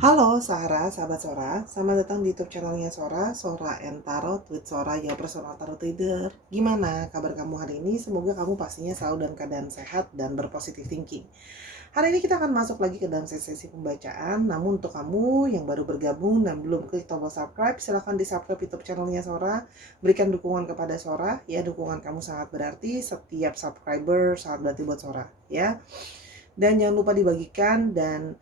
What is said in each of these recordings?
Halo Sarah, sahabat Sora, selamat datang di YouTube channelnya Sora, Sora and Tarot with Sora, your personal tarot reader. Gimana kabar kamu hari ini? Semoga kamu pastinya selalu dalam keadaan sehat dan berpositif thinking. Hari ini kita akan masuk lagi ke dalam sesi pembacaan. Namun untuk kamu yang baru bergabung dan belum klik tombol subscribe, silahkan di subscribe YouTube channelnya Sora. Berikan dukungan kepada Sora, ya dukungan kamu sangat berarti. Setiap subscriber sangat berarti buat Sora, ya. Dan jangan lupa dibagikan dan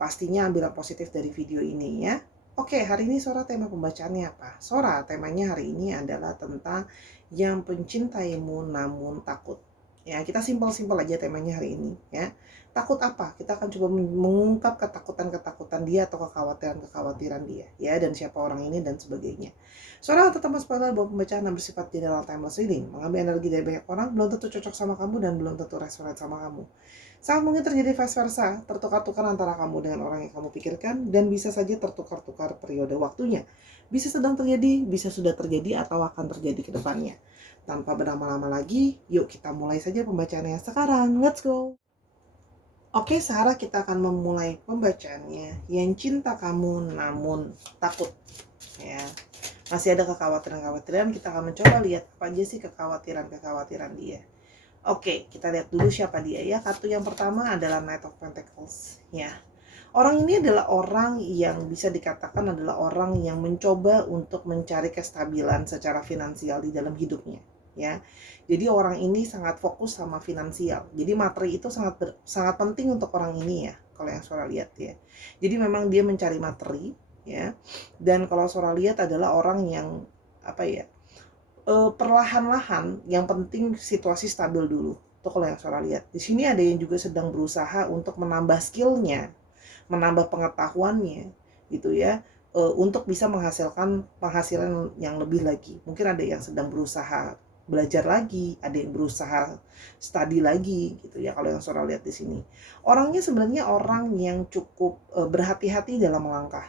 pastinya ambil positif dari video ini ya. Oke, hari ini Sora tema pembacaannya apa? Sora temanya hari ini adalah tentang yang pencintaimu namun takut. Ya, kita simpel-simpel aja temanya hari ini ya. Takut apa? Kita akan coba mengungkap ketakutan-ketakutan dia atau kekhawatiran-kekhawatiran dia ya, dan siapa orang ini dan sebagainya. Sora tetap spoiler bahwa pembacaan yang bersifat general timeless reading, mengambil energi dari banyak orang, belum tentu cocok sama kamu dan belum tentu resonate sama kamu. Sangat mungkin terjadi vice versa, tertukar-tukar antara kamu dengan orang yang kamu pikirkan, dan bisa saja tertukar-tukar periode waktunya. Bisa sedang terjadi, bisa sudah terjadi, atau akan terjadi ke depannya. Tanpa berlama-lama lagi, yuk kita mulai saja pembacaannya sekarang. Let's go! Oke, Sarah, kita akan memulai pembacaannya. Yang cinta kamu namun takut. Ya, masih ada kekhawatiran-kekhawatiran, kita akan mencoba lihat apa aja sih kekhawatiran-kekhawatiran dia. Oke, kita lihat dulu siapa dia ya. Kartu yang pertama adalah Knight of Pentacles ya. Orang ini adalah orang yang bisa dikatakan adalah orang yang mencoba untuk mencari kestabilan secara finansial di dalam hidupnya ya. Jadi orang ini sangat fokus sama finansial. Jadi materi itu sangat penting untuk orang ini ya, kalau yang Sora lihat ya. Jadi memang dia mencari materi ya. Dan kalau Sora lihat adalah orang yang apa ya? Perlahan-lahan yang penting situasi stabil dulu. Itu kalau yang Sora lihat. Di sini ada yang juga sedang berusaha untuk menambah skillnya, menambah pengetahuannya, gitu ya, untuk bisa menghasilkan penghasilan yang lebih lagi. Mungkin ada yang sedang berusaha belajar lagi, ada yang berusaha study lagi, gitu ya. Kalau yang Sora lihat di sini, orangnya sebenarnya orang yang cukup berhati-hati dalam melangkah,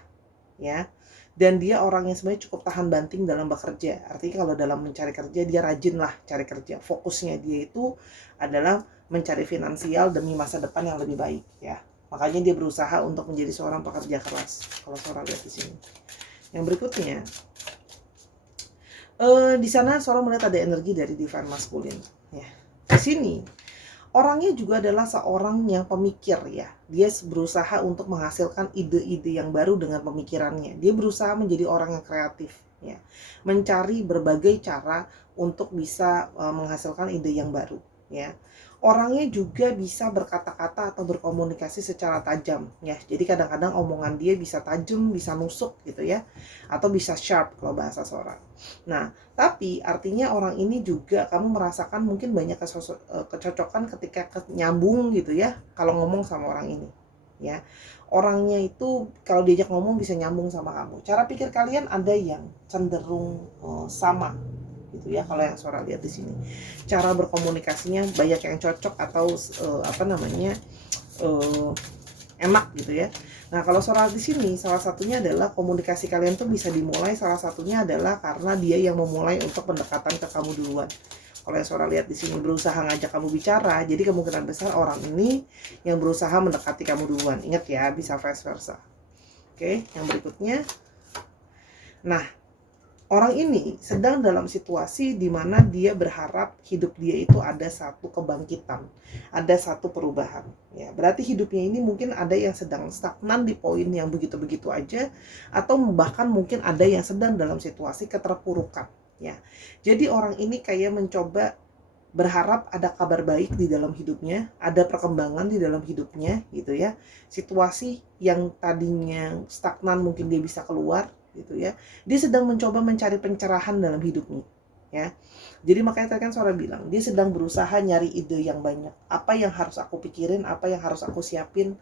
ya. Dan dia orang yang sebenarnya cukup tahan banting dalam bekerja. Artinya kalau dalam mencari kerja dia rajin lah cari kerja. Fokusnya dia itu adalah mencari finansial demi masa depan yang lebih baik ya. Makanya dia berusaha untuk menjadi seorang pekerja keras. Kalau Sora lihat di sini. Yang berikutnya, di sana Sora melihat ada energi dari divine masculine ya. Di sini orangnya juga adalah seorang yang pemikir ya. Dia berusaha untuk menghasilkan ide-ide yang baru dengan pemikirannya. Dia berusaha menjadi orang yang kreatif ya. Mencari berbagai cara untuk bisa menghasilkan ide yang baru ya. Orangnya juga bisa berkata-kata atau berkomunikasi secara tajam ya. Jadi kadang-kadang omongan dia bisa tajam, bisa nusuk gitu ya. Atau bisa sharp kalau bahasa Sora. Nah, tapi artinya orang ini juga kamu merasakan mungkin banyak kecocokan ketika nyambung gitu ya kalau ngomong sama orang ini ya. Orangnya itu kalau diajak ngomong bisa nyambung sama kamu. Cara pikir kalian ada yang cenderung sama gitu ya kalau yang Sora lihat di sini. Cara berkomunikasinya banyak yang cocok atau uh, enak gitu ya. Nah, kalau Sora di sini salah satunya adalah komunikasi kalian tuh bisa dimulai, salah satunya adalah karena dia yang memulai untuk pendekatan ke kamu duluan. Kalau yang Sora lihat di sini berusaha ngajak kamu bicara, jadi kemungkinan besar orang ini yang berusaha mendekati kamu duluan. Ingat ya, bisa vice versa. Oke, yang berikutnya. Nah, orang ini sedang dalam situasi di mana dia berharap hidup dia itu ada satu kebangkitan, ada satu perubahan. Ya, berarti hidupnya ini mungkin ada yang sedang stagnan di poin yang begitu-begitu aja, atau bahkan mungkin ada yang sedang dalam situasi keterpurukan. Ya, jadi orang ini kayak mencoba berharap ada kabar baik di dalam hidupnya, ada perkembangan di dalam hidupnya, gitu ya. Situasi yang tadinya stagnan mungkin dia bisa keluar gitu ya. Dia sedang mencoba mencari pencerahan dalam hidupnya ya. Jadi makanya tadi kan Sora bilang dia sedang berusaha nyari ide yang banyak. Apa yang harus aku pikirin, apa yang harus aku siapin,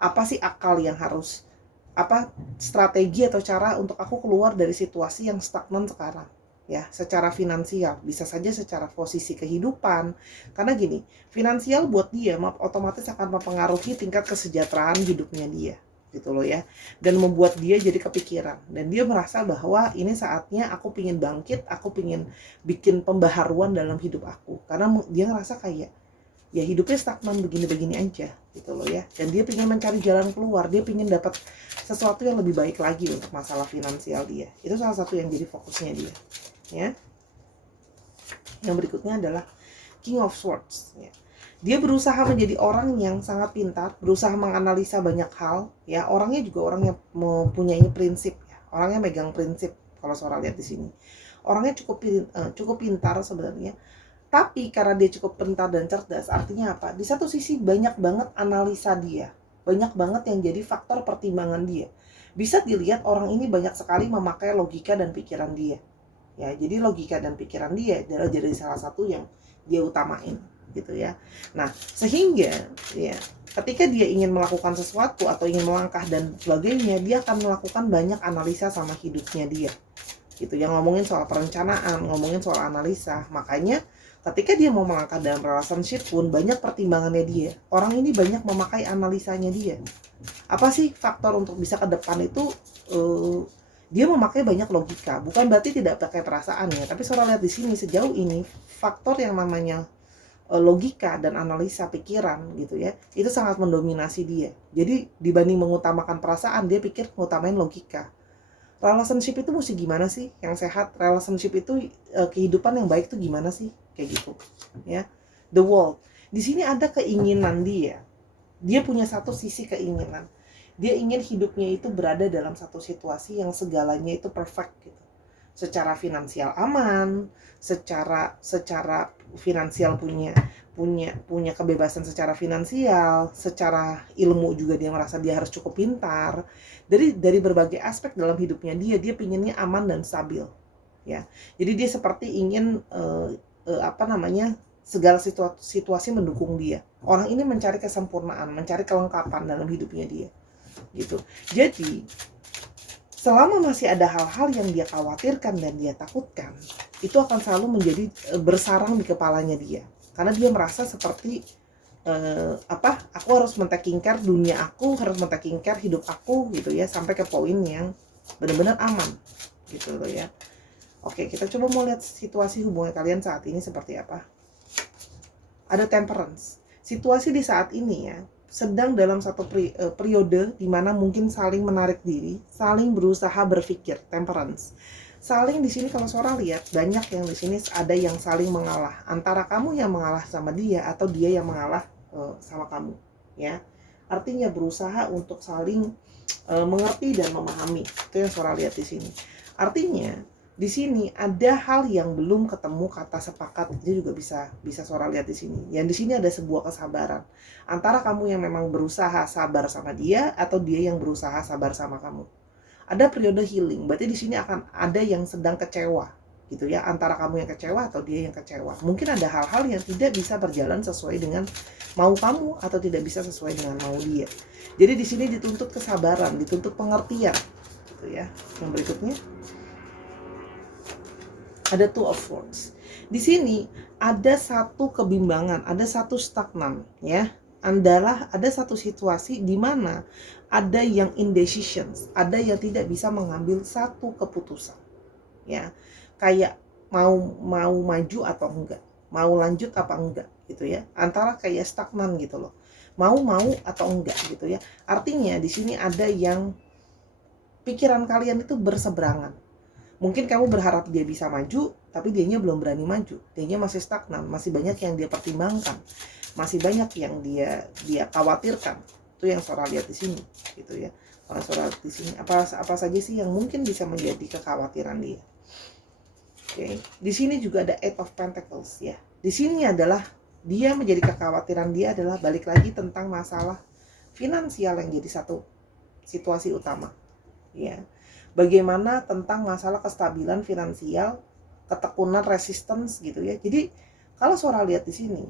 apa sih akal yang harus, apa strategi atau cara untuk aku keluar dari situasi yang stagnan sekarang ya. Secara finansial, bisa saja secara posisi kehidupan, karena gini, finansial buat dia otomatis akan mempengaruhi tingkat kesejahteraan hidupnya dia gitu loh ya, dan membuat dia jadi kepikiran, dan dia merasa bahwa ini saatnya aku pingin bangkit, aku pingin bikin pembaharuan dalam hidup aku, karena dia ngerasa kayak ya hidupnya stagnan begini-begini aja gitu loh ya. Dan dia pengen mencari jalan keluar, dia pengen dapat sesuatu yang lebih baik lagi untuk masalah finansial dia. Itu salah satu yang jadi fokusnya dia ya. Yang berikutnya adalah King of Swords ya. Dia berusaha menjadi orang yang sangat pintar, berusaha menganalisa banyak hal ya. Orangnya juga orang yang mempunyai prinsip ya. Orangnya megang prinsip kalau Sora lihat di sini. Orangnya cukup pintar sebenarnya. Tapi karena dia cukup pintar dan cerdas, artinya apa? Di satu sisi banyak banget analisa dia. Banyak banget yang jadi faktor pertimbangan dia. Bisa dilihat orang ini banyak sekali memakai logika dan pikiran dia. Ya, jadi logika dan pikiran dia adalah jadi salah satu yang dia utamain gitu ya. Nah, sehingga ya ketika dia ingin melakukan sesuatu atau ingin melangkah dan sebagainya, dia akan melakukan banyak analisa sama hidupnya dia. Gitu. Yang ngomongin soal perencanaan, ngomongin soal analisa. Makanya ketika dia mau melangkah dalam relationship pun banyak pertimbangannya dia. Orang ini banyak memakai analisanya dia. Apa sih faktor untuk bisa ke depan itu? Dia memakai banyak logika. Bukan berarti tidak pakai perasaan ya. Tapi Sora lihat di sini sejauh ini faktor yang namanya logika dan analisa pikiran gitu ya, itu sangat mendominasi dia. Jadi dibanding mengutamakan perasaan, dia pikir mengutamain logika. Relationship itu mesti gimana sih yang sehat? Relationship itu kehidupan yang baik tuh gimana sih? Kayak gitu ya. The world. Di sini ada keinginan dia. Dia punya satu sisi keinginan. Dia ingin hidupnya itu berada dalam satu situasi yang segalanya itu perfect gitu. Secara finansial aman, secara finansial punya kebebasan secara finansial, secara ilmu juga dia merasa dia harus cukup pintar. Dari berbagai aspek dalam hidupnya dia pinginnya aman dan stabil ya. Jadi dia seperti ingin segala situasi mendukung dia. Orang ini mencari kesempurnaan, mencari kelengkapan dalam hidupnya dia gitu. Jadi selama masih ada hal-hal yang dia khawatirkan dan dia takutkan, itu akan selalu menjadi bersarang di kepalanya dia. Karena dia merasa seperti aku harus men-taking care dunia aku, harus men-taking care hidup aku gitu ya, sampai ke poin yang benar-benar aman gitu loh ya. Oke, kita coba mau lihat situasi hubungan kalian saat ini seperti apa. Ada Temperance. Situasi di saat ini ya, sedang dalam satu periode di mana mungkin saling menarik diri, saling berusaha berpikir. Temperance. Saling di sini kalau Sora lihat banyak yang di sini ada yang saling mengalah, antara kamu yang mengalah sama dia atau dia yang mengalah sama kamu, ya. Artinya berusaha untuk saling mengerti dan memahami. Itu yang Sora lihat di sini. Artinya di sini ada hal yang belum ketemu kata sepakat, itu juga bisa Sora lihat di sini. Yang di sini ada sebuah kesabaran antara kamu yang memang berusaha sabar sama dia atau dia yang berusaha sabar sama kamu. Ada periode healing, berarti di sini akan ada yang sedang kecewa gitu ya, antara kamu yang kecewa atau dia yang kecewa. Mungkin ada hal-hal yang tidak bisa berjalan sesuai dengan mau kamu atau tidak bisa sesuai dengan mau dia. Jadi di sini dituntut kesabaran, dituntut pengertian gitu ya. Yang berikutnya ada Two of Swords. Di sini ada satu kebimbangan, ada satu stagnan ya. Ada satu situasi di mana ada yang indecisions, ada yang tidak bisa mengambil satu keputusan. Ya. Kayak mau maju atau enggak, mau lanjut apa enggak gitu ya. Antara kayak stagnan gitu loh. Mau atau enggak gitu ya. Artinya di sini ada yang pikiran kalian itu berseberangan. Mungkin kamu berharap dia bisa maju, tapi dianya belum berani maju. Dianya masih stagnan, masih banyak yang dia pertimbangkan, masih banyak yang dia khawatirkan. Itu yang Sora lihat di sini, gitu ya. Kalau Sora lihat di sini, apa saja sih yang mungkin bisa menjadi kekhawatiran dia? Oke, di sini juga ada Eight of Pentacles ya. Di sini adalah dia menjadi kekhawatiran dia adalah balik lagi tentang masalah finansial yang jadi satu situasi utama, ya. Bagaimana tentang masalah kestabilan finansial, ketekunan, resistance gitu ya. Jadi kalau Sora lihat di sini,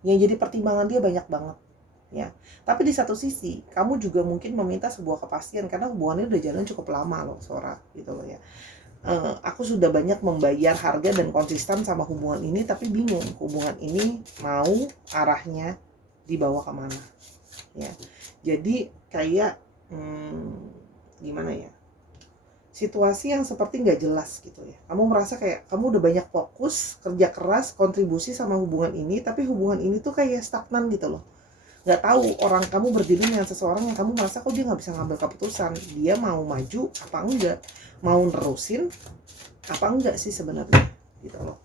yang jadi pertimbangan dia banyak banget ya. Tapi di satu sisi, kamu juga mungkin meminta sebuah kepastian karena hubungannya udah jalan cukup lama loh Sora gitu loh ya. Aku sudah banyak membayar harga dan konsisten sama hubungan ini, tapi bingung hubungan ini mau arahnya dibawa kemana ya. Jadi kayak gimana ya, situasi yang seperti nggak jelas gitu ya. Kamu merasa kayak kamu udah banyak fokus, kerja keras, kontribusi sama hubungan ini, tapi hubungan ini tuh kayak stagnan gitu loh. Nggak tahu, orang kamu berdiri dengan seseorang yang kamu merasa kok dia nggak bisa ngambil keputusan, dia mau maju apa enggak, mau nerusin apa enggak sih sebenarnya gitu loh.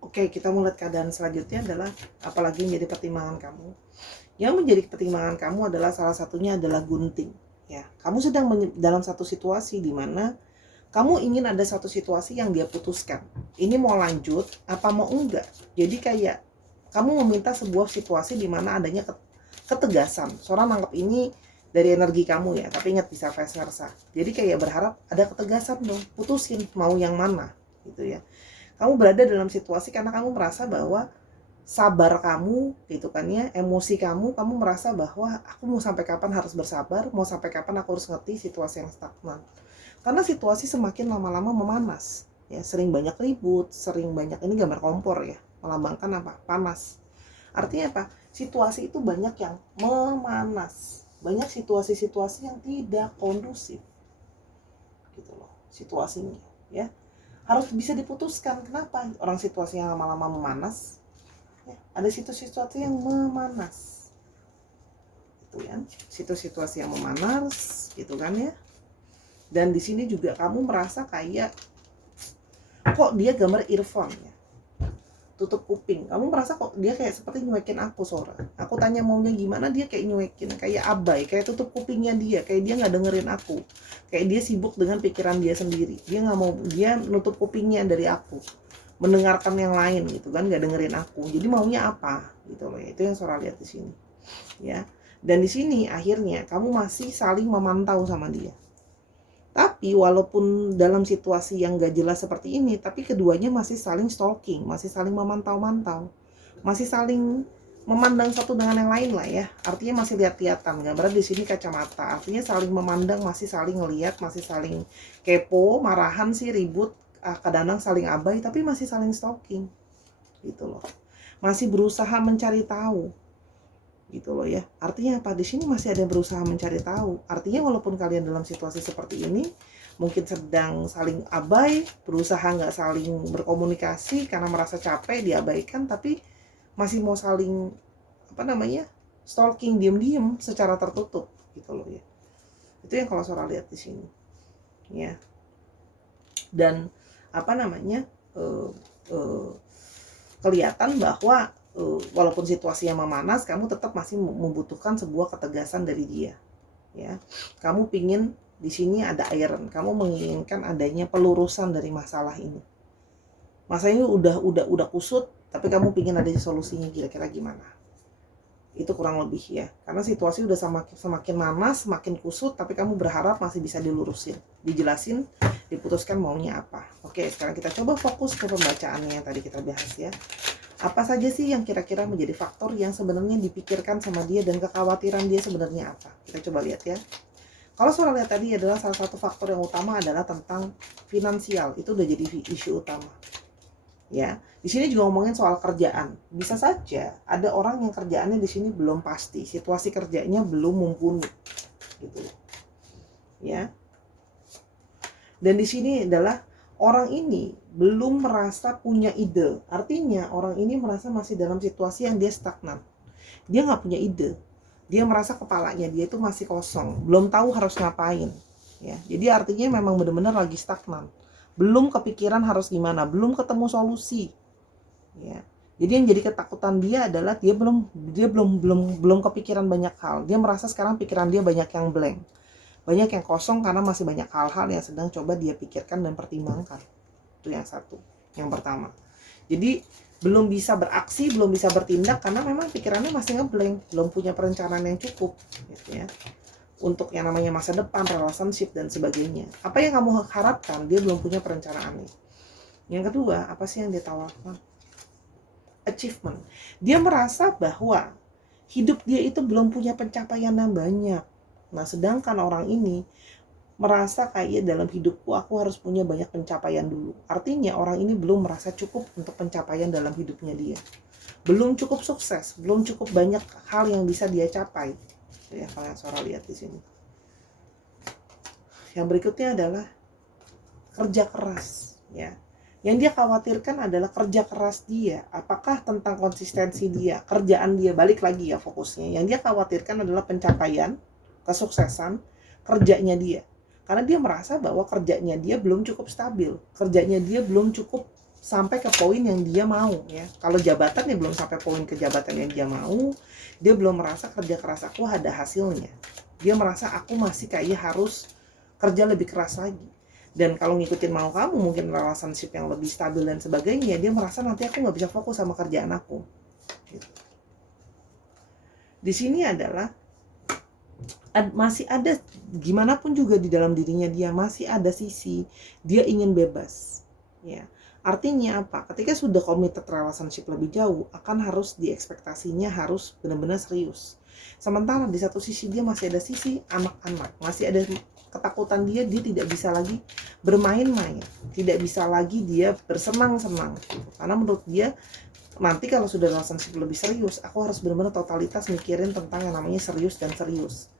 Oke, kita mau lihat keadaan selanjutnya adalah apalagi yang jadi pertimbangan kamu. Yang menjadi pertimbangan kamu adalah salah satunya adalah gunting. Ya, kamu sedang dalam satu situasi di mana kamu ingin ada satu situasi yang dia putuskan. Ini mau lanjut apa mau enggak. Jadi kayak kamu meminta sebuah situasi di mana adanya ketegasan. Seorang menganggap ini dari energi kamu ya, tapi ingat bisa vice versa. Jadi kayak berharap ada ketegasan dong, putusin mau yang mana gitu ya. Kamu berada dalam situasi karena kamu merasa bahwa sabar kamu gitu kan ya, emosi kamu merasa bahwa aku mau sampai kapan harus bersabar, mau sampai kapan aku harus ngerti situasi yang stagnan. Karena situasi semakin lama-lama memanas ya, sering banyak ribut, sering banyak, ini gambar kompor ya, melambangkan apa? Panas. Artinya apa? Situasi itu banyak yang memanas, banyak situasi-situasi yang tidak kondusif gitu loh situasinya ya, harus bisa diputuskan. Kenapa? Orang situasi yang lama-lama memanas ya, ada situasi-situasi yang memanas gitu kan, situasi yang memanas gitu kan ya. Dan di sini juga kamu merasa kayak kok dia gambar earphone ya, tutup kuping. Kamu merasa kok dia kayak seperti nyuekin aku Sora. Aku tanya maunya gimana, dia kayak nyuekin, kayak abai, kayak tutup kupingnya dia, kayak dia nggak dengerin aku, kayak dia sibuk dengan pikiran dia sendiri. Dia nggak mau, dia nutup kupingnya dari aku, mendengarkan yang lain gitu kan, nggak dengerin aku. Jadi maunya apa gitu loh. Itu yang Sora lihat di sini ya. Dan di sini akhirnya kamu masih saling memantau sama dia. Tapi walaupun dalam situasi yang gak jelas seperti ini, tapi keduanya masih saling stalking, masih saling memantau-mantau, masih saling memandang satu dengan yang lain lah ya. Artinya masih lihat-lihatan. Gambar di sini kacamata. Artinya saling memandang, masih saling ngelihat, masih saling kepo, marahan sih, ribut, kadang-kadang saling abai, tapi masih saling stalking. Gitu loh. Masih berusaha mencari tahu. Gitu loh ya. Artinya apa? Di sini masih ada yang berusaha mencari tahu. Artinya walaupun kalian dalam situasi seperti ini mungkin sedang saling abai, berusaha nggak saling berkomunikasi karena merasa capek diabaikan, tapi masih mau saling stalking diam-diam secara tertutup gitu loh ya. Itu yang kalau Sora lihat di sini ya. Dan kelihatan bahwa walaupun situasinya memanas, kamu tetap masih membutuhkan sebuah ketegasan dari dia ya. Kamu pingin di sini ada iron, kamu menginginkan adanya pelurusan dari masalah ini. Masalahnya udah kusut, tapi kamu pingin ada solusinya, kira-kira gimana. Itu kurang lebih ya, karena situasi udah semakin manas, semakin kusut, tapi kamu berharap masih bisa dilurusin, dijelasin, diputuskan maunya apa. Oke, sekarang kita coba fokus ke pembacaannya yang tadi kita bahas ya. Apa saja sih yang kira-kira menjadi faktor yang sebenarnya dipikirkan sama dia dan kekhawatiran dia sebenarnya apa? Kita coba lihat ya. Kalau Sora lihat tadi adalah salah satu faktor yang utama adalah tentang finansial. Itu udah jadi isu utama. Ya, di sini juga ngomongin soal kerjaan. Bisa saja ada orang yang kerjaannya di sini belum pasti, situasi kerjanya belum mumpuni, gitu. Ya. Dan di sini adalah orang ini belum merasa punya ide. Artinya orang ini merasa masih dalam situasi yang dia stagnan. Dia nggak punya ide. Dia merasa kepalanya dia itu masih kosong. Belum tahu harus ngapain. Ya, jadi artinya memang benar-benar lagi stagnan. Belum kepikiran harus gimana. Belum ketemu solusi. Ya. Jadi yang jadi ketakutan dia adalah dia belum kepikiran banyak hal. Dia merasa sekarang pikiran dia banyak yang blank. Banyak yang kosong karena masih banyak hal-hal yang sedang coba dia pikirkan dan pertimbangkan. Itu yang satu, yang pertama. Jadi belum bisa beraksi, belum bisa bertindak karena memang pikirannya masih ngeblank, belum punya perencanaan yang cukup gitu ya. Untuk yang namanya masa depan, relationship dan sebagainya. Apa yang kamu harapkan, dia belum punya perencanaannya. Yang kedua, apa sih yang dia tawarkan? Achievement. Dia merasa bahwa hidup dia itu belum punya pencapaian yang banyak. Nah, sedangkan orang ini merasa kayak dalam hidupku aku harus punya banyak pencapaian dulu. Artinya orang ini belum merasa cukup untuk pencapaian dalam hidupnya dia. Belum cukup sukses, belum cukup banyak hal yang bisa dia capai. Ya, kalau yang Sora lihat di sini. Yang berikutnya adalah kerja keras, ya. Yang dia khawatirkan adalah kerja keras dia. Apakah tentang konsistensi dia, kerjaan dia, balik lagi ya fokusnya. Yang dia khawatirkan adalah pencapaian, kesuksesan, kerjanya dia. Karena dia merasa bahwa kerjanya dia belum cukup stabil. Kerjanya dia belum cukup sampai ke poin yang dia mau, ya. Kalau jabatan dia belum sampai poin ke jabatan yang dia mau, dia belum merasa kerja keras aku ada hasilnya. Dia merasa aku masih kayak harus kerja lebih keras lagi. Dan kalau ngikutin mau kamu, mungkin relationship yang lebih stabil dan sebagainya, dia merasa nanti aku nggak bisa fokus sama kerjaan aku. Gitu. Di sini adalah masih ada, gimana pun juga di dalam dirinya dia masih ada sisi dia ingin bebas, ya. Artinya apa? Ketika sudah committed relationship lebih jauh, akan harus diekspektasinya harus benar-benar serius. Sementara di satu sisi dia masih ada sisi anak-anak, masih ada ketakutan dia tidak bisa lagi bermain-main, tidak bisa lagi dia bersenang-senang, gitu. Karena menurut dia nanti kalau sudah relationship lebih serius, aku harus benar-benar totalitas mikirin tentang yang namanya serius dan serius.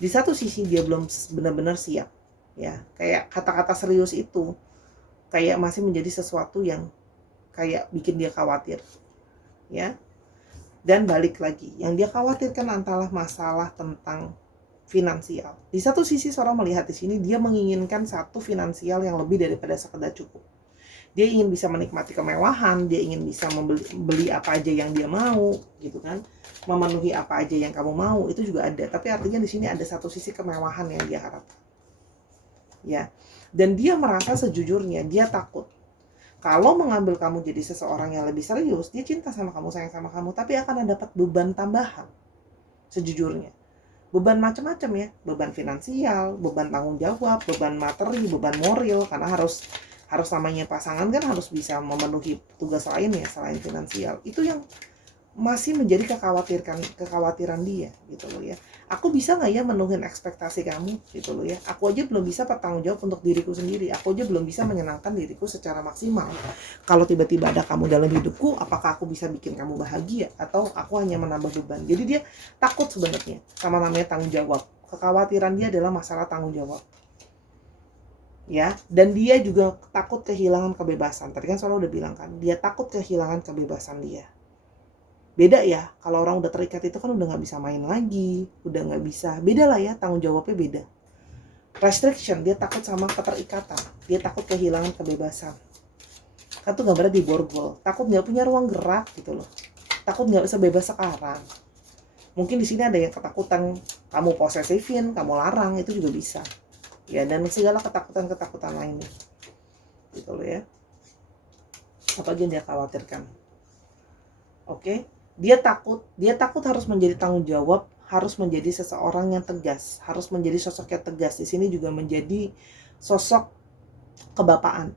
Di satu sisi dia belum benar-benar siap, ya. Kayak kata-kata serius itu kayak masih menjadi sesuatu yang kayak bikin dia khawatir, ya. Dan balik lagi, yang dia khawatirkan adalah masalah tentang finansial. Di satu sisi seorang melihat di sini dia menginginkan satu finansial yang lebih daripada sekedar cukup. Dia ingin bisa menikmati kemewahan, dia ingin bisa beli apa aja yang dia mau, gitu kan. Memenuhi apa aja yang kamu mau, itu juga ada. Tapi artinya di sini ada satu sisi kemewahan yang dia harapkan. Ya. Dan dia merasa sejujurnya dia takut. Kalau mengambil kamu jadi seseorang yang lebih serius, dia cinta sama kamu, sayang sama kamu, tapi akan ada dapat beban tambahan. Sejujurnya. Beban macam-macam, ya, beban finansial, beban tanggung jawab, beban materi, beban moral, karena harus namanya pasangan kan harus bisa memenuhi tugas lain, ya, selain finansial. Itu yang masih menjadi kekhawatiran dia, gitu loh, ya. Aku bisa nggak ya menuhin ekspektasi kamu, gitu loh, ya. Aku aja belum bisa bertanggung jawab untuk diriku sendiri. Aku aja belum bisa menyenangkan diriku secara maksimal. Kalau tiba-tiba ada kamu dalam hidupku, apakah aku bisa bikin kamu bahagia atau aku hanya menambah beban? Jadi dia takut sebenarnya sama namanya tanggung jawab. Kekhawatiran dia adalah masalah tanggung jawab, ya. Dan dia juga takut kehilangan kebebasan. Tadi kan selalu udah bilang kan, dia takut kehilangan kebebasan dia. Beda ya, kalau orang udah terikat itu kan udah nggak bisa main lagi, udah nggak bisa, beda lah ya, tanggung jawabnya beda. Restriction, dia takut sama keterikatan, dia takut kehilangan kebebasan. Kan tuh gambarnya di borgol, takut nggak punya ruang gerak, gitu loh, takut nggak bisa bebas sekarang. Mungkin di sini ada yang ketakutan kamu posesifin, kamu larang, itu juga bisa, ya. Dan segala ketakutan lainnya, gitu loh, ya. Apa aja yang dia khawatirkan. Oke. Dia takut harus menjadi tanggung jawab, harus menjadi seseorang yang tegas, harus menjadi sosok yang tegas. Di sini juga menjadi sosok kebapaan,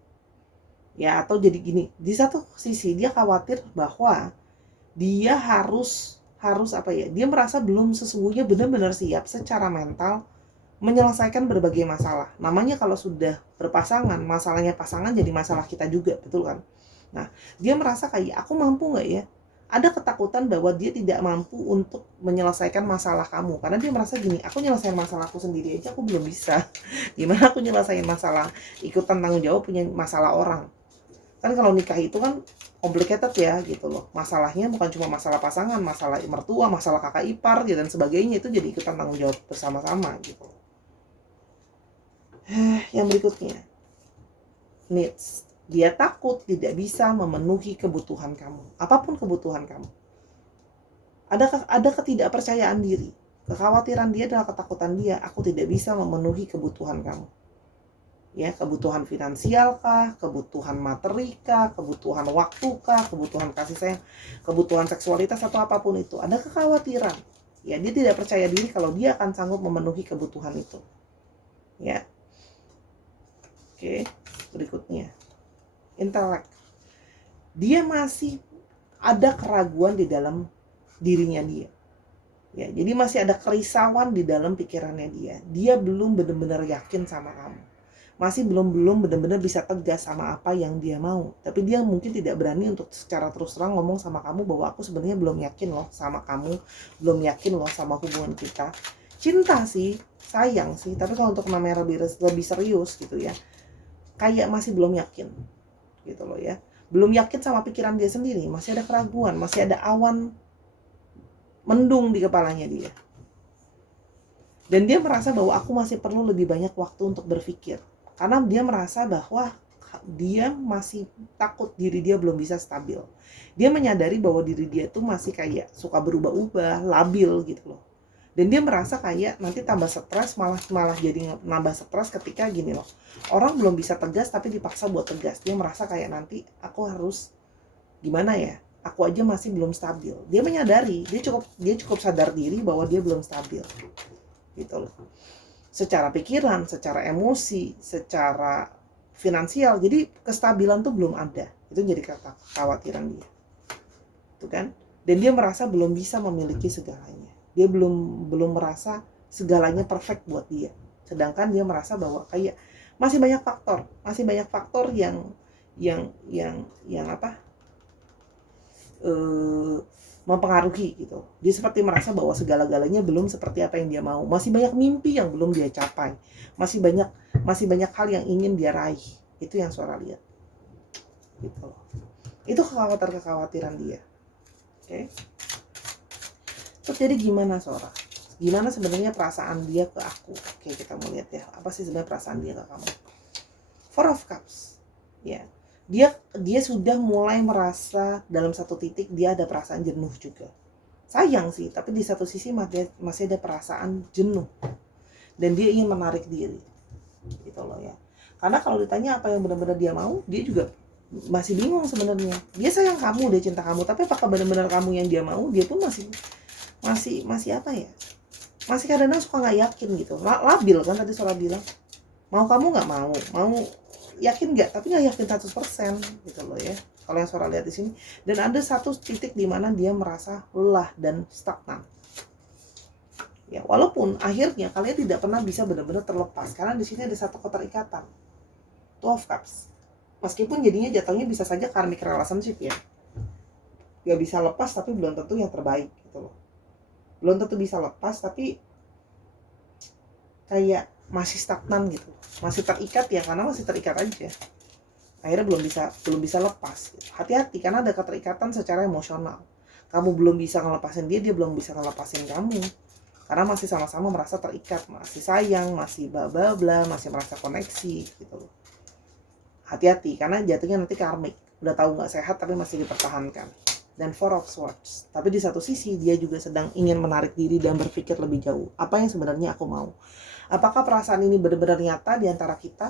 ya. Atau jadi gini, di satu sisi dia khawatir bahwa dia harus apa ya, dia merasa belum sesungguhnya benar-benar siap secara mental menyelesaikan berbagai masalah. Namanya kalau sudah berpasangan, masalahnya pasangan jadi masalah kita juga, betul kan? Nah, dia merasa kayak, aku mampu nggak ya? Ada ketakutan bahwa dia tidak mampu untuk menyelesaikan masalah kamu. Karena dia merasa gini, aku nyelesain masalahku sendiri aja aku belum bisa. Gimana aku nyelesain masalah, ikutan tanggung jawab punya masalah orang. Kan kalau nikah itu kan complicated, ya, gitu loh. Masalahnya bukan cuma masalah pasangan, masalah mertua, masalah kakak ipar, dan sebagainya. Itu jadi ikutan tanggung jawab bersama-sama, gitu. Yang berikutnya, needs. Dia takut tidak bisa memenuhi kebutuhan kamu, apapun kebutuhan kamu. Ada ketidakpercayaan diri. Kekhawatiran dia adalah ketakutan dia, aku tidak bisa memenuhi kebutuhan kamu. Ya, kebutuhan finansial kah, kebutuhan materi kah, kebutuhan waktu kah, kebutuhan kasih sayang, kebutuhan seksualitas atau apapun itu. Ada kekhawatiran. Ya, dia tidak percaya diri kalau dia akan sanggup memenuhi kebutuhan itu. Ya. Oke, berikutnya. Intelek. Dia masih ada keraguan di dalam dirinya dia. Ya, jadi masih ada kerisauan di dalam pikirannya dia. Dia belum benar-benar yakin sama kamu. Masih belum benar-benar bisa tegas sama apa yang dia mau. Tapi dia mungkin tidak berani untuk secara terus terang ngomong sama kamu bahwa aku sebenarnya belum yakin loh sama kamu, belum yakin loh sama hubungan kita. Cinta sih, sayang sih, tapi kalau untuk namanya lebih serius gitu ya, kayak masih belum yakin gitu loh ya. Belum yakin sama pikiran dia sendiri, masih ada keraguan, masih ada awan mendung di kepalanya dia. Dan dia merasa bahwa aku masih perlu lebih banyak waktu untuk berpikir. Karena dia merasa bahwa dia masih takut diri dia belum bisa stabil. Dia menyadari bahwa diri dia tuh masih kayak suka berubah-ubah, labil gitu loh. Dan dia merasa kayak nanti tambah stres, malah jadi nambah stres ketika gini loh. Orang belum bisa tegas tapi dipaksa buat tegas. Dia merasa kayak nanti aku harus gimana ya? Aku aja masih belum stabil. Dia menyadari, dia cukup sadar diri bahwa dia belum stabil. Gitu loh. Secara pikiran, secara emosi, secara finansial. Jadi kestabilan tuh belum ada. Itu jadi kekhawatiran dia. Itu kan? Dan dia merasa belum bisa memiliki segalanya. Dia belum merasa segalanya perfect buat dia. Sedangkan dia merasa bahwa kayak masih banyak faktor yang apa? Mempengaruhi gitu. Dia seperti merasa bahwa segala-galanya belum seperti apa yang dia mau. Masih banyak mimpi yang belum dia capai. Masih banyak hal yang ingin dia raih. Itu yang Sora lihat. Gitu loh. Itu kekhawatiran dia. Oke. Terus jadi gimana Sora? Gimana sebenarnya perasaan dia ke aku? Oke, kita mau lihat ya. Apa sih sebenarnya perasaan dia ke kamu? Four of Cups. Ya. Dia sudah mulai merasa dalam satu titik dia ada perasaan jenuh juga. Sayang sih, tapi di satu sisi masih ada perasaan jenuh. Dan dia ingin menarik diri. Gitu loh ya. Karena kalau ditanya apa yang benar-benar dia mau, dia juga masih bingung sebenarnya. Dia sayang kamu, dia cinta kamu, tapi apakah benar-benar kamu yang dia mau? Dia pun masih apa ya? Masih kadang-kadang suka nggak yakin gitu. Labil kan tadi Sora bilang. Mau kamu nggak mau yakin nggak, tapi nggak yakin 100% gitu loh ya. Kalau yang Sora lihat di sini, dan ada satu titik di mana dia merasa lelah dan stagnan. Ya, walaupun akhirnya kalian tidak pernah bisa benar-benar terlepas karena di sini ada satu keterikatan. Two of Cups. Meskipun jadinya jatuhnya bisa saja karmic relationship ya. Gak bisa lepas tapi belum tentu yang terbaik gitu loh. Belum tentu bisa lepas tapi kayak masih stagnan gitu, masih terikat ya, karena masih terikat aja, akhirnya belum bisa lepas gitu. Hati-hati karena ada keterikatan secara emosional, kamu belum bisa ngelepasin dia belum bisa ngelepasin kamu, karena masih sama-sama merasa terikat, masih sayang, masih bla bla, masih merasa koneksi gitu loh. Hati-hati karena jatuhnya nanti karmic, udah tahu nggak sehat tapi masih dipertahankan. Dan Four of Swords, tapi di satu sisi dia juga sedang ingin menarik diri dan berpikir lebih jauh, apa yang sebenarnya aku mau. Apakah perasaan ini benar-benar nyata di antara kita?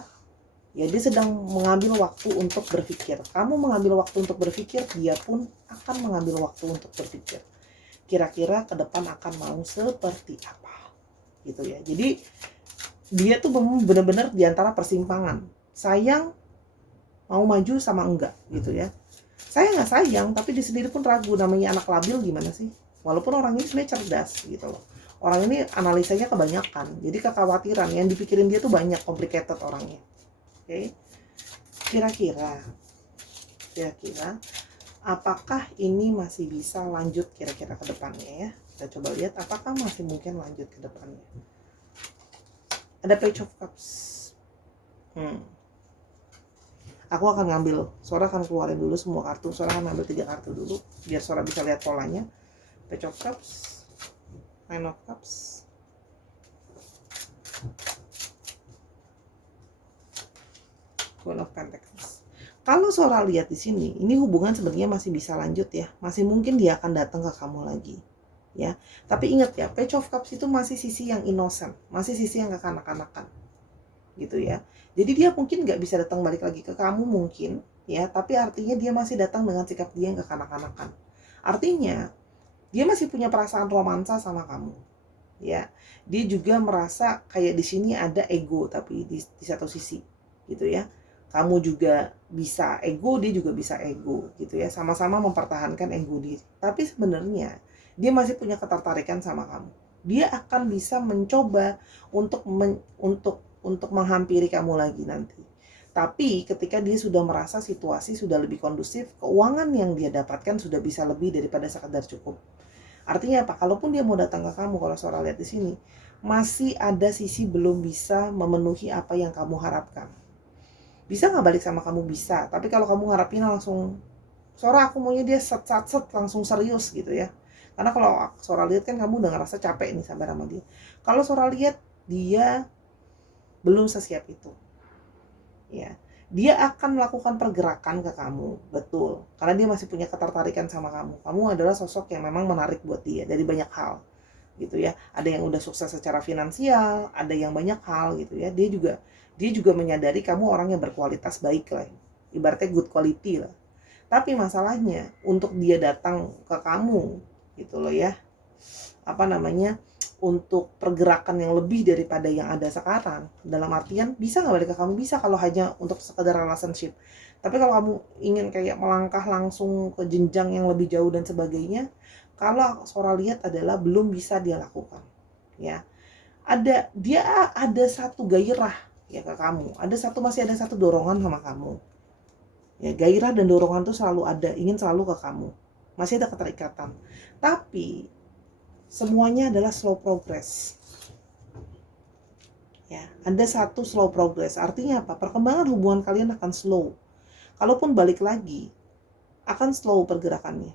Ya, dia sedang mengambil waktu untuk berpikir. Kamu mengambil waktu untuk berpikir, dia pun akan mengambil waktu untuk berpikir. Kira-kira ke depan akan mau seperti apa? Gitu ya. Jadi dia tuh benar-benar di antara persimpangan. Sayang mau maju sama enggak gitu ya. Saya nggak sayang, tapi dia sendiri pun ragu. Namanya anak labil gimana sih? Walaupun orang ini sebenarnya cerdas gitu loh. Orang ini analisanya kebanyakan, jadi kekhawatiran yang dipikirin dia tuh banyak, complicated orangnya. Oke. Kira-kira apakah ini masih bisa lanjut kira-kira ke depannya ya? Kita coba lihat apakah masih mungkin lanjut ke depannya. Ada Page of Cups. Aku akan ngambil, Sora akan keluarin dulu semua kartu. Sora akan ngambil 3 kartu dulu biar Sora bisa lihat polanya. Page of Cups, Nine of Cups, Queen of Pentacles. Kalau Sora lihat di sini, ini hubungan sebenarnya masih bisa lanjut ya. Masih mungkin dia akan datang ke kamu lagi. Ya. Tapi ingat ya, Page of Cups itu masih sisi yang innocent, masih sisi yang kekanak-kanakan. Gitu ya. Jadi dia mungkin nggak bisa datang balik lagi ke kamu mungkin, ya. Tapi artinya dia masih datang dengan sikap dia yang kekanak-kanakan. Artinya dia masih punya perasaan romansa sama kamu, ya. Dia juga merasa kayak di sini ada ego, tapi di satu sisi, gitu ya. Kamu juga bisa ego, dia juga bisa ego, gitu ya. Sama-sama mempertahankan ego diri. Tapi sebenarnya dia masih punya ketertarikan sama kamu. Dia akan bisa mencoba untuk menghampiri kamu lagi nanti. Tapi ketika dia sudah merasa situasi sudah lebih kondusif, keuangan yang dia dapatkan sudah bisa lebih daripada sekedar cukup. Artinya apa? Kalaupun dia mau datang ke kamu, kalau Sora lihat di sini, masih ada sisi belum bisa memenuhi apa yang kamu harapkan. Bisa nggak balik sama kamu? Bisa. Tapi kalau kamu ngarapin langsung, Sora aku maunya dia set langsung serius gitu ya. Karena kalau Sora lihat kan kamu udah ngerasa capek nih sabar sama dia. Kalau Sora lihat dia belum sesiap itu, ya dia akan melakukan pergerakan ke kamu, betul, karena dia masih punya ketertarikan sama kamu. Kamu adalah sosok yang memang menarik buat dia dari banyak hal gitu ya. Ada yang udah sukses secara finansial, ada yang banyak hal gitu ya. Dia juga menyadari kamu orang yang berkualitas baik lah, ibaratnya good quality lah. Tapi masalahnya untuk dia datang ke kamu gitu loh ya, apa namanya, untuk pergerakan yang lebih daripada yang ada sekarang, dalam artian bisa nggak balik ke kamu? Bisa kalau hanya untuk sekedar relationship. Tapi kalau kamu ingin kayak melangkah langsung ke jenjang yang lebih jauh dan sebagainya, kalau Sora lihat adalah belum bisa dia lakukan ya. Dia ada satu gairah ya ke kamu, masih ada satu dorongan sama kamu ya. Gairah dan dorongan tuh selalu ada, ingin selalu ke kamu, masih ada keterikatan. Tapi semuanya adalah slow progress ya. Ada satu slow progress, artinya apa? Perkembangan hubungan kalian akan slow. Kalaupun balik lagi, akan slow pergerakannya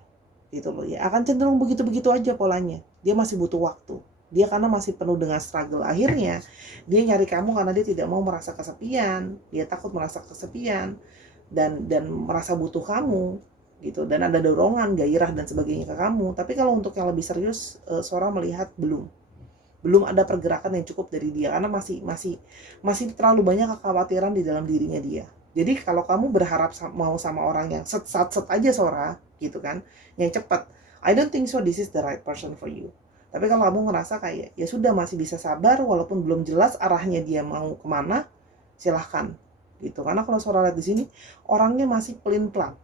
gitu loh ya. Akan cenderung begitu-begitu aja polanya. Dia masih butuh waktu. Dia karena masih penuh dengan struggle. Akhirnya dia nyari kamu karena dia tidak mau merasa kesepian. Dia takut merasa kesepian dan merasa butuh kamu gitu. Dan ada dorongan, gairah dan sebagainya ke kamu. Tapi kalau untuk yang lebih serius, Sora melihat belum ada pergerakan yang cukup dari dia, karena masih terlalu banyak kekhawatiran di dalam dirinya dia. Jadi kalau kamu berharap mau sama orang yang set aja Sora gitu kan, yang cepat, I don't think so this is the right person for you. Tapi kalau kamu ngerasa kayak ya sudah masih bisa sabar walaupun belum jelas arahnya dia mau kemana, silahkan gitu. Karena kalau Sora lihat di sini orangnya masih pelin-pelan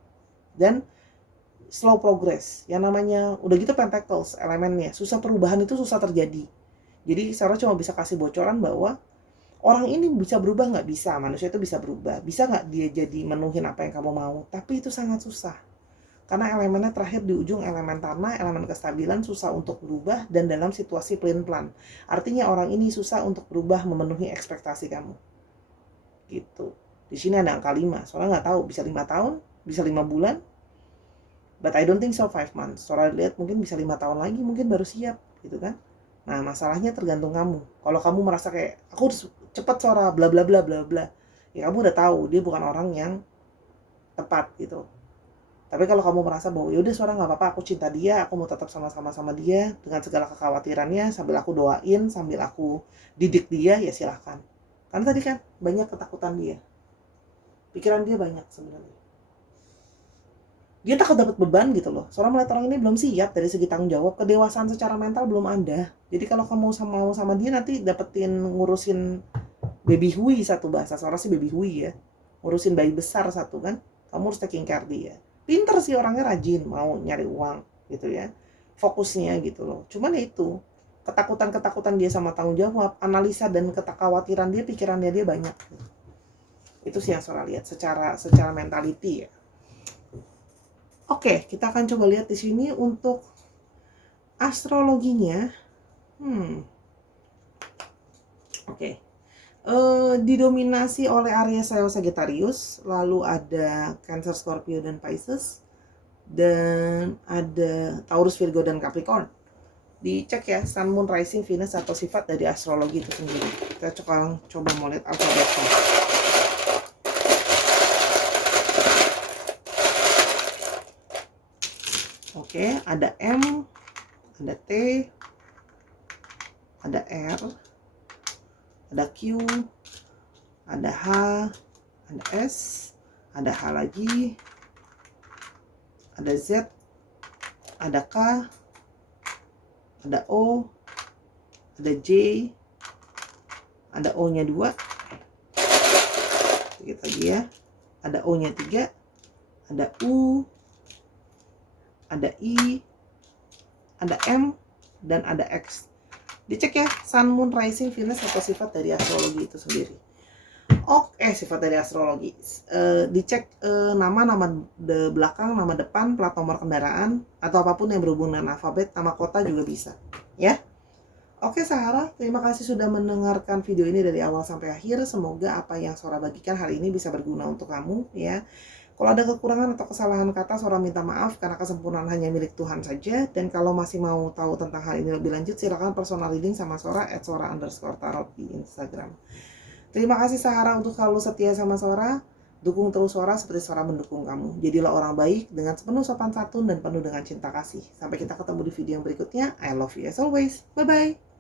dan slow progress. Yang namanya udah gitu pentacles elemennya, susah, perubahan itu susah terjadi. Jadi Sarah cuma bisa kasih bocoran bahwa orang ini bisa berubah nggak? Bisa, manusia itu bisa berubah. Bisa nggak dia jadi menuhin apa yang kamu mau? Tapi itu sangat susah. Karena elemennya terakhir di ujung elemen tanah, elemen kestabilan, susah untuk berubah dan dalam situasi pelin-pelan. Artinya orang ini susah untuk berubah memenuhi ekspektasi kamu. Gitu. Di sini ada angka 5. Soalnya nggak tahu, bisa 5 tahun, bisa 5 bulan. But I don't think so 5 months. Soalnya lihat mungkin bisa 5 tahun lagi, mungkin baru siap gitu kan. Nah, masalahnya tergantung kamu. Kalau kamu merasa kayak aku harus cepat Sora bla bla bla bla bla, ya kamu udah tahu dia bukan orang yang tepat gitu. Tapi kalau kamu merasa bahwa ya udah Sora nggak apa-apa, aku cinta dia, aku mau tetap sama-sama sama dia dengan segala kekhawatirannya, sambil aku doain, sambil aku didik dia, ya silahkan. Karena tadi kan banyak ketakutan dia, pikiran dia banyak sebenarnya. Dia takut dapat beban gitu loh. Soalnya melihat orang ini belum siap dari segi tanggung jawab, kedewasaan secara mental belum ada. Jadi kalau kamu mau sama dia nanti dapetin ngurusin baby hui, satu bahasa Sora sih baby hui ya. Ngurusin bayi besar satu kan. Kamu harus taking care dia. Pinter sih orangnya, rajin, mau nyari uang gitu ya. Fokusnya gitu loh. Cuman ya itu, ketakutan dia sama tanggung jawab, analisa dan kekhawatiran dia, pikirannya dia banyak. Itu sih yang Sora lihat secara mentality ya. Oke, kita akan coba lihat di sini untuk astrologinya. Oke. Didominasi oleh Aries, Leo, Sagittarius, lalu ada Cancer, Scorpio dan Pisces, dan ada Taurus, Virgo dan Capricorn. Dicek ya Sun, Moon, Rising, Venus atau sifat dari astrologi itu sendiri. Kita coba mau lihat alfabetnya. Oke, ada M, ada T, ada R, ada Q, ada H, ada S, ada H lagi, ada Z, ada K, ada O, ada J, ada O-nya 2, sedikit lagi ya, ada O-nya 3, ada U, ada I, ada M, dan ada X. Dicek ya Sun, Moon, Rising, Venus atau sifat dari astrologi itu sendiri. Sifat dari astrologi. Dicek nama belakang, nama depan, plat nomor kendaraan, atau apapun yang berhubungan dengan alfabet, nama kota juga bisa. Ya. Oke Sahara, terima kasih sudah mendengarkan video ini dari awal sampai akhir. Semoga apa yang Sora bagikan hari ini bisa berguna untuk kamu ya. Kalau ada kekurangan atau kesalahan kata, Sora minta maaf karena kesempurnaan hanya milik Tuhan saja. Dan kalau masih mau tahu tentang hal ini lebih lanjut, silakan personal reading sama Sora @sora_tarot di Instagram. Terima kasih Sahara untuk selalu setia sama Sora. Dukung terus Sora seperti Sora mendukung kamu. Jadilah orang baik dengan sepenuh sopan santun dan penuh dengan cinta kasih. Sampai kita ketemu di video yang berikutnya. I love you as always. Bye-bye.